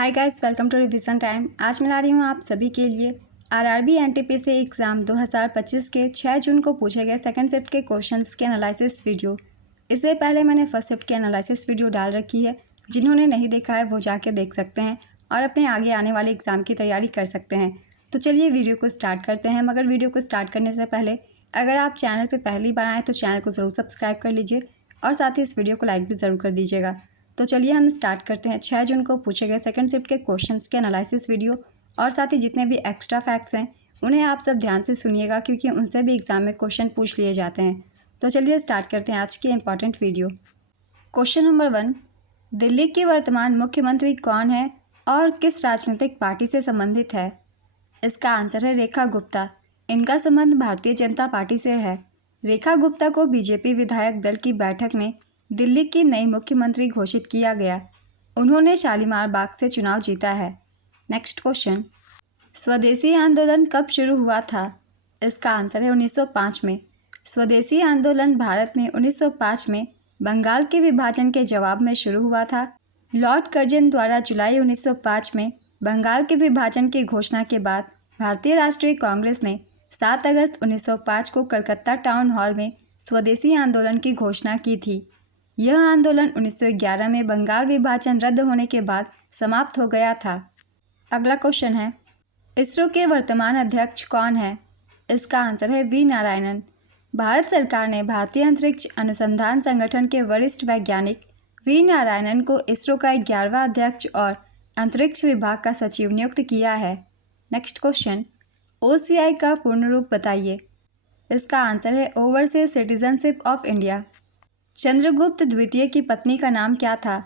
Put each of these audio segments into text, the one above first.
Hi guys, welcome to revision time. आज मैं ला रही हूँ आप सभी के लिए आरआरबी एनटीपीसी एग्ज़ाम 2025 के 6 जून को पूछे गए सेकंड शिफ्ट के क्वेश्चंस के एनालिसिस वीडियो। इससे पहले मैंने फर्स्ट शिफ्ट की एनालिसिस वीडियो डाल रखी है। जिन्होंने नहीं देखा है वो जाके देख सकते हैं और अपने आगे आने वाले एग्ज़ाम की तैयारी कर सकते हैं। तो चलिए वीडियो को स्टार्ट करते हैं। मगर वीडियो को स्टार्ट करने से पहले अगर आप चैनल पर पहली बार आएँ तो चैनल को ज़रूर सब्सक्राइब कर लीजिए और साथ ही इस वीडियो को लाइक भी ज़रूर कर दीजिएगा। तो चलिए हम स्टार्ट करते हैं 6 जून को पूछे गए सेकंड शिफ्ट के क्वेश्चंस के एनालिसिस वीडियो। और साथ ही जितने भी एक्स्ट्रा फैक्ट्स हैं उन्हें आप सब ध्यान से सुनिएगा, क्योंकि उनसे भी एग्जाम में क्वेश्चन पूछ लिए जाते हैं। तो चलिए स्टार्ट करते हैं आज की important video. Question number 1, Delhi की वर्तमान मुख्यमंत्री कौन है और किस राजनीतिक पार्टी से संबंधित है? इसका आंसर है रेखा गुप्ता। इनका संबंध भारतीय जनता पार्टी से है। रेखा गुप्ता को बीजेपी विधायक दल की बैठक में दिल्ली की नई मुख्यमंत्री घोषित किया गया। उन्होंने शालीमार बाग से चुनाव जीता है। नेक्स्ट क्वेश्चन, स्वदेशी आंदोलन कब शुरू हुआ था? इसका आंसर है 1905 में। स्वदेशी आंदोलन भारत में 1905 में बंगाल के विभाजन के जवाब में शुरू हुआ था। लॉर्ड कर्जन द्वारा जुलाई 1905 में बंगाल के विभाजन की घोषणा के बाद भारतीय राष्ट्रीय कांग्रेस ने 7 अगस्त 1905 को कलकत्ता टाउन हॉल में स्वदेशी आंदोलन की घोषणा की थी। यह आंदोलन 1911 में बंगाल विभाजन रद्द होने के बाद समाप्त हो गया था। अगला क्वेश्चन है, इसरो के वर्तमान अध्यक्ष कौन है? इसका आंसर है वी नारायणन। भारत सरकार ने भारतीय अंतरिक्ष अनुसंधान संगठन के वरिष्ठ वैज्ञानिक वी नारायणन को इसरो का 11वां अध्यक्ष और अंतरिक्ष विभाग का सचिव नियुक्त किया है। नेक्स्ट क्वेश्चन, ओसीआई का पूर्ण रूप बताइए। इसका आंसर है overseas citizenship of India. Chandragupta द्वितीय की पत्नी का नाम क्या था?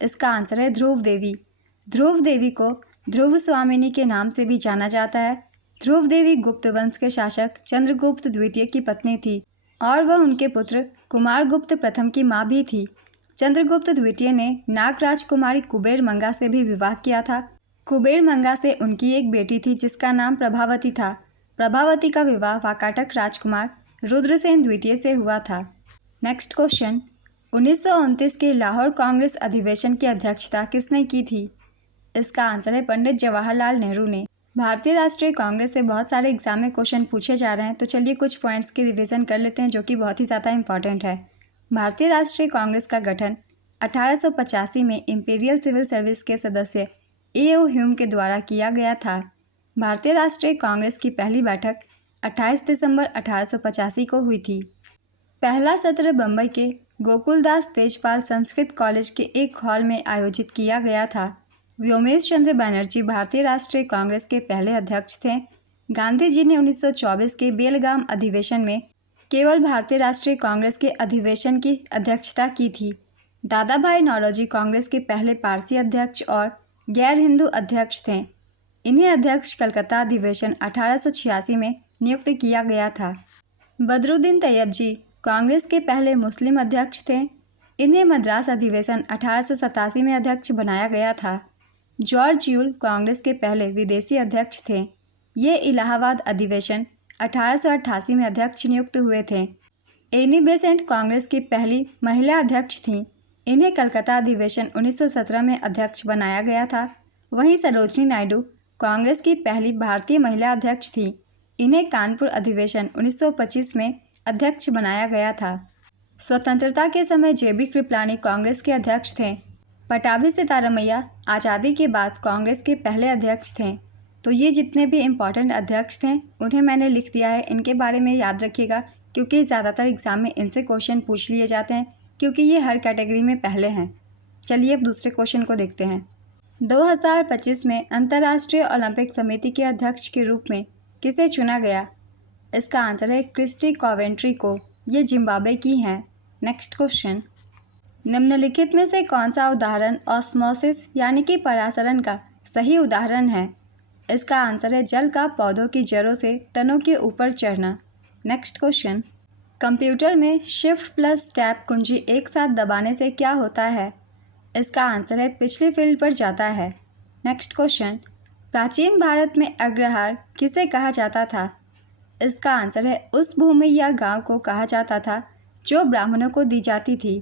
इसका आंसर है ध्रुव देवी। ध्रुव देवी को ध्रुव स्वामिनी के नाम से भी जाना जाता है। ध्रुव देवी गुप्त वंश के शासक चंद्रगुप्त द्वितीय की पत्नी थी और वह उनके पुत्र कुमारगुप्त प्रथम की मां भी थी। चंद्रगुप्त द्वितीय ने नागराज कुमारी कुबेर मंगा से भी विवाह किया था। कुबेर मंगा से उनकी एक बेटी थी जिसका नाम प्रभावती था। प्रभावती का विवाह वाकाटक राजकुमार रुद्रसेन द्वितीय से हुआ था। नेक्स्ट क्वेश्चन, 1929 के लाहौर कांग्रेस अधिवेशन की अध्यक्षता किसने की थी? इसका आंसर है पंडित जवाहरलाल नेहरू ने। भारतीय राष्ट्रीय कांग्रेस से बहुत सारे एग्जाम में क्वेश्चन पूछे जा रहे हैं, तो चलिए कुछ पॉइंट्स की रिवीजन कर लेते हैं जो कि बहुत ही ज़्यादा इंपॉर्टेंट है। भारतीय राष्ट्रीय कांग्रेस का गठन 1885 में इंपीरियल सिविल सर्विस के सदस्य ए.ओ. ह्यूम के द्वारा किया गया था। भारतीय राष्ट्रीय कांग्रेस की पहली बैठक 28 दिसंबर 1885 को हुई थी। पहला सत्र बम्बई के गोकुलदास तेजपाल संस्कृत कॉलेज के एक हॉल में आयोजित किया गया था। व्योमेश चंद्र बनर्जी भारतीय राष्ट्रीय कांग्रेस के पहले अध्यक्ष थे। गांधी जी ने 1924 के बेलगाम अधिवेशन में केवल भारतीय राष्ट्रीय कांग्रेस के अधिवेशन की अध्यक्षता की थी। दादा भाई नौरोजी कांग्रेस के पहले पारसी अध्यक्ष और गैर हिंदू अध्यक्ष थे। इन्हें अध्यक्ष कलकत्ता अधिवेशन 1886 में नियुक्त किया गया था। बदरुद्दीन तैयब जी कांग्रेस के पहले मुस्लिम अध्यक्ष थे। इन्हें मद्रास अधिवेशन 1887 में अध्यक्ष बनाया गया था। जॉर्ज यूल कांग्रेस के पहले विदेशी अध्यक्ष थे। ये इलाहाबाद अधिवेशन 1888 में अध्यक्ष नियुक्त हुए थे। एनी बेसेंट कांग्रेस की पहली महिला अध्यक्ष थीं। इन्हें कलकत्ता अधिवेशन 1917 में अध्यक्ष बनाया गया था। वहीं सरोजनी नायडू कांग्रेस की पहली भारतीय महिला अध्यक्ष थी। इन्हें कानपुर अधिवेशन 1925 में अध्यक्ष बनाया गया था। स्वतंत्रता के समय जेबी कृपलानी कांग्रेस के अध्यक्ष थे। पटाभी सितारमैया आज़ादी के बाद कांग्रेस के पहले अध्यक्ष थे। तो ये जितने भी इम्पॉर्टेंट अध्यक्ष थे उन्हें मैंने लिख दिया है। इनके बारे में याद रखिएगा, क्योंकि ज़्यादातर एग्जाम में इनसे क्वेश्चन पूछ लिए जाते हैं, क्योंकि ये हर कैटेगरी में पहले हैं। चलिए अब दूसरे क्वेश्चन को देखते हैं। 2025 में अंतर्राष्ट्रीय ओलंपिक समिति के अध्यक्ष के रूप में किसे चुना गया? इसका आंसर है क्रिस्टी कॉवेंट्री को। ये जिम्बाब्वे की हैं। नेक्स्ट क्वेश्चन, निम्नलिखित में से कौन सा उदाहरण ऑस्मोसिस यानी कि परासरण का सही उदाहरण है? इसका आंसर है जल का पौधों की जड़ों से तनों के ऊपर चढ़ना। नेक्स्ट क्वेश्चन, कंप्यूटर में शिफ्ट प्लस टैब कुंजी एक साथ दबाने से क्या होता है? इसका आंसर है पिछली फील्ड पर जाता है। नेक्स्ट क्वेश्चन, प्राचीन भारत में अग्रहार किसे कहा जाता था? इसका आंसर है उस भूमि या गांव को कहा जाता था जो ब्राह्मणों को दी जाती थी।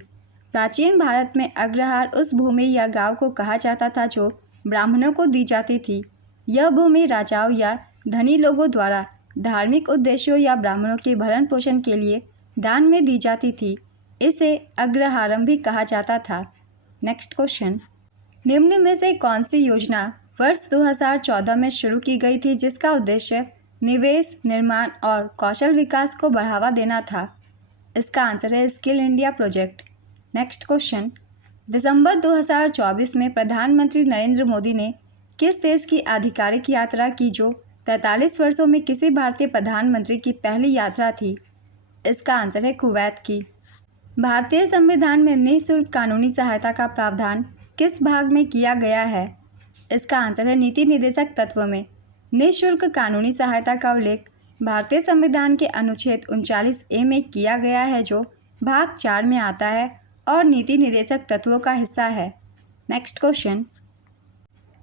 प्राचीन भारत में अग्रहार उस भूमि या गांव को कहा जाता था जो ब्राह्मणों को दी जाती थी। यह भूमि राजाओं या धनी लोगों द्वारा धार्मिक उद्देश्यों या ब्राह्मणों के भरण पोषण के लिए दान में दी जाती थी। इसे अग्रहारम भी कहा जाता था। नेक्स्ट क्वेश्चन, निम्न में से कौन सी योजना वर्ष 2014 में शुरू की गई थी जिसका उद्देश्य निवेश, निर्माण और कौशल विकास को बढ़ावा देना था? इसका आंसर है skill India project. Next question, दिसंबर 2024 में प्रधानमंत्री नरेंद्र मोदी ने किस देश की आधिकारिक यात्रा की जो 43 वर्षों में किसी भारतीय प्रधानमंत्री की पहली यात्रा थी? इसका आंसर है कुवैत की। भारतीय संविधान में निःशुल्क कानूनी सहायता का प्रावधान किस भाग में किया गया है? इसका आंसर है नीति निर्देशक तत्व में। निःशुल्क कानूनी सहायता का उल्लेख भारतीय संविधान के अनुच्छेद 39A में किया गया है जो भाग 4 में आता है और नीति निर्देशक तत्वों का हिस्सा है। नेक्स्ट क्वेश्चन,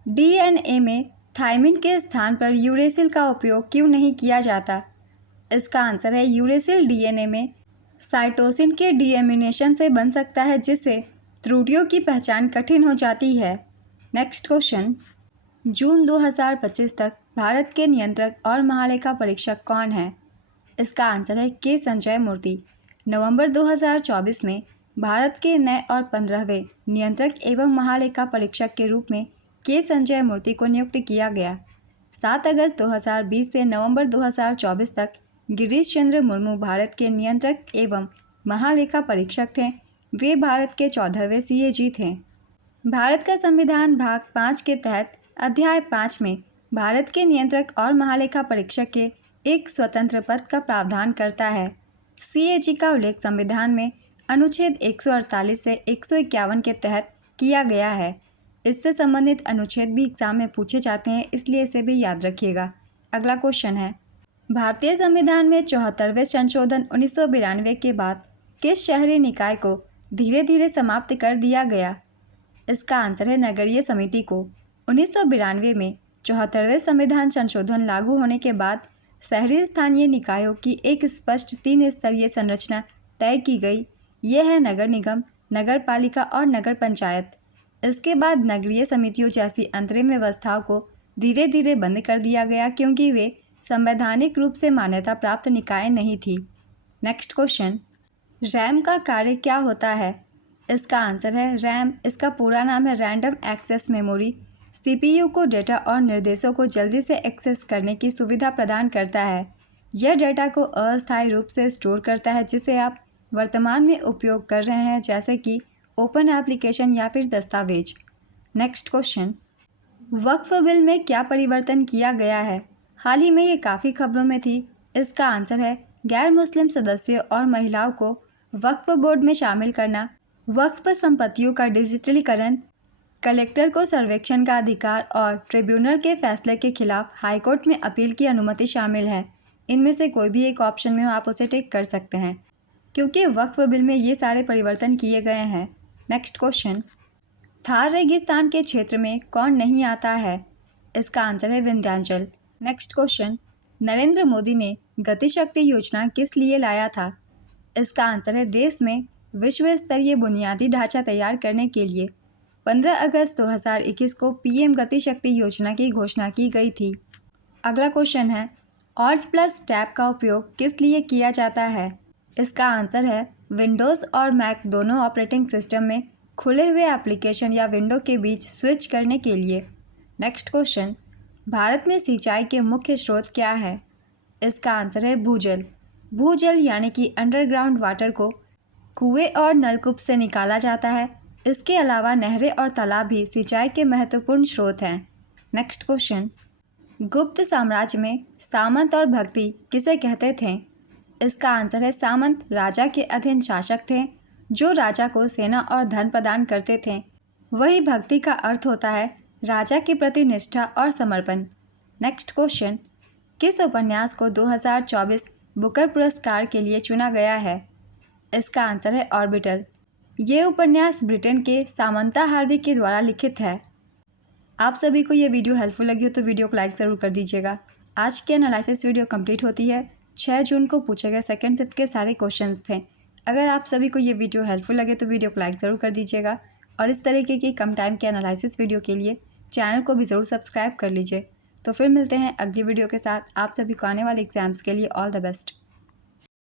DNA में थायमिन के स्थान पर यूरेसिल का उपयोग क्यों नहीं किया जाता? इसका आंसर है यूरेसिल DNA में साइटोसिन के डीएमिनेशन से बन सकता है जिससे त्रुटियों की पहचान कठिन हो जाती है। नेक्स्ट क्वेश्चन, जून 2025 तक भारत के नियंत्रक और महालेखा परीक्षक कौन है? इसका आंसर है के संजय मूर्ति। नवंबर 2024 में भारत के नए और 15वें नियंत्रक एवं महालेखा परीक्षक के रूप में के संजय मूर्ति को नियुक्त किया गया। 7 अगस्त 2020 से नवंबर 2024 तक गिरीश चंद्र मुर्मू भारत के नियंत्रक एवं महालेखा परीक्षक थे। वे भारत के 14वें CAG थे। भारत का संविधान भाग 5 के तहत अध्याय 5 में भारत के नियंत्रक और महालेखा परीक्षक के एक स्वतंत्र पद का प्रावधान करता है। CAG का उल्लेख संविधान में अनुच्छेद 148 से 151 के तहत किया गया है। इससे संबंधित अनुच्छेद भी एग्जाम में पूछे जाते हैं, इसलिए इसे भी याद रखिएगा। अगला क्वेश्चन है, भारतीय संविधान में 74वें संशोधन 1992 के बाद किस शहरी निकाय को धीरे धीरे समाप्त कर दिया गया? इसका आंसर है नगरीय समिति को। 1992 में 74वें संविधान संशोधन लागू होने के बाद शहरी स्थानीय निकायों की एक स्पष्ट 3 स्तरीय संरचना तय की गई। यह है नगर निगम, नगर पालिका और नगर पंचायत। इसके बाद नगरीय समितियों जैसी अंतरिम व्यवस्थाओं को धीरे धीरे बंद कर दिया गया क्योंकि वे संवैधानिक रूप से मान्यता प्राप्त निकाय नहीं थी। नेक्स्ट क्वेश्चन, रैम का कार्य क्या होता है? इसका आंसर है रैम, इसका पूरा नाम है रैंडम एक्सेस मेमोरी। CPU को डेटा और निर्देशों को जल्दी से एक्सेस करने की सुविधा प्रदान करता है। यह डेटा को अस्थायी रूप से स्टोर करता है जिसे आप वर्तमान में उपयोग कर रहे हैं, जैसे कि ओपन एप्लीकेशन या फिर दस्तावेज। नेक्स्ट क्वेश्चन, वक्फ बिल में क्या परिवर्तन किया गया है? हाल ही में ये काफ़ी खबरों में थी। इसका आंसर है गैर मुस्लिम सदस्यों और महिलाओं को वक्फ बोर्ड में शामिल करना, वक्फ संपत्तियों का डिजिटलीकरण, कलेक्टर को सर्वेक्षण का अधिकार और ट्रिब्यूनल के फैसले के खिलाफ हाईकोर्ट में अपील की अनुमति शामिल है। इनमें से कोई भी एक ऑप्शन में आप उसे टिक कर सकते हैं क्योंकि वक्फ बिल में ये सारे परिवर्तन किए गए हैं। नेक्स्ट क्वेश्चन, थार रेगिस्तान के क्षेत्र में कौन नहीं आता है? इसका आंसर है विंध्याचल। नेक्स्ट क्वेश्चन, नरेंद्र मोदी ने गति शक्ति योजना किस लिए लाया था? इसका आंसर है देश में विश्व स्तरीय बुनियादी ढांचा तैयार करने के लिए। 15 अगस्त 2021 को PM गति शक्ति योजना की घोषणा की गई थी। अगला क्वेश्चन है, Alt+ टैब का उपयोग किस लिए किया जाता है? इसका आंसर है विंडोज़ और मैक दोनों ऑपरेटिंग सिस्टम में खुले हुए एप्लीकेशन या विंडो के बीच स्विच करने के लिए। नेक्स्ट क्वेश्चन, भारत में सिंचाई के मुख्य स्रोत क्या है? इसका आंसर है भूजल। भूजल यानी कि अंडरग्राउंड वाटर को कुएं और नलकूप से निकाला जाता है। इसके अलावा नहरें और तालाब भी सिंचाई के महत्वपूर्ण स्रोत हैं। नेक्स्ट क्वेश्चन, गुप्त साम्राज्य में सामंत और भक्ति किसे कहते थे? इसका आंसर है सामंत राजा के अधीन शासक थे जो राजा को सेना और धन प्रदान करते थे। वही भक्ति का अर्थ होता है राजा के प्रति निष्ठा और समर्पण। नेक्स्ट क्वेश्चन, किस उपन्यास को 2024 बुकर पुरस्कार के लिए चुना गया है? इसका आंसर है ऑर्बिटल। ये उपन्यास ब्रिटेन के सामंता हार्वी के द्वारा लिखित है। आप सभी को ये वीडियो हेल्पफुल लगी हो तो वीडियो को लाइक ज़रूर कर दीजिएगा। आज की एनालिसिस वीडियो कंप्लीट होती है। 6 जून को पूछे गए सेकंड शिफ्ट के सारे क्वेश्चंस थे। अगर आप सभी को ये वीडियो हेल्पफुल लगे तो वीडियो को लाइक ज़रूर कर दीजिएगा और इस तरीके की कम टाइम के एनालिसिस वीडियो के लिए चैनल को भी ज़रूर सब्सक्राइब कर लीजिए। तो फिर मिलते हैं अगली वीडियो के साथ। आप सभी को आने वाले एग्ज़ाम्स के लिए ऑल द बेस्ट।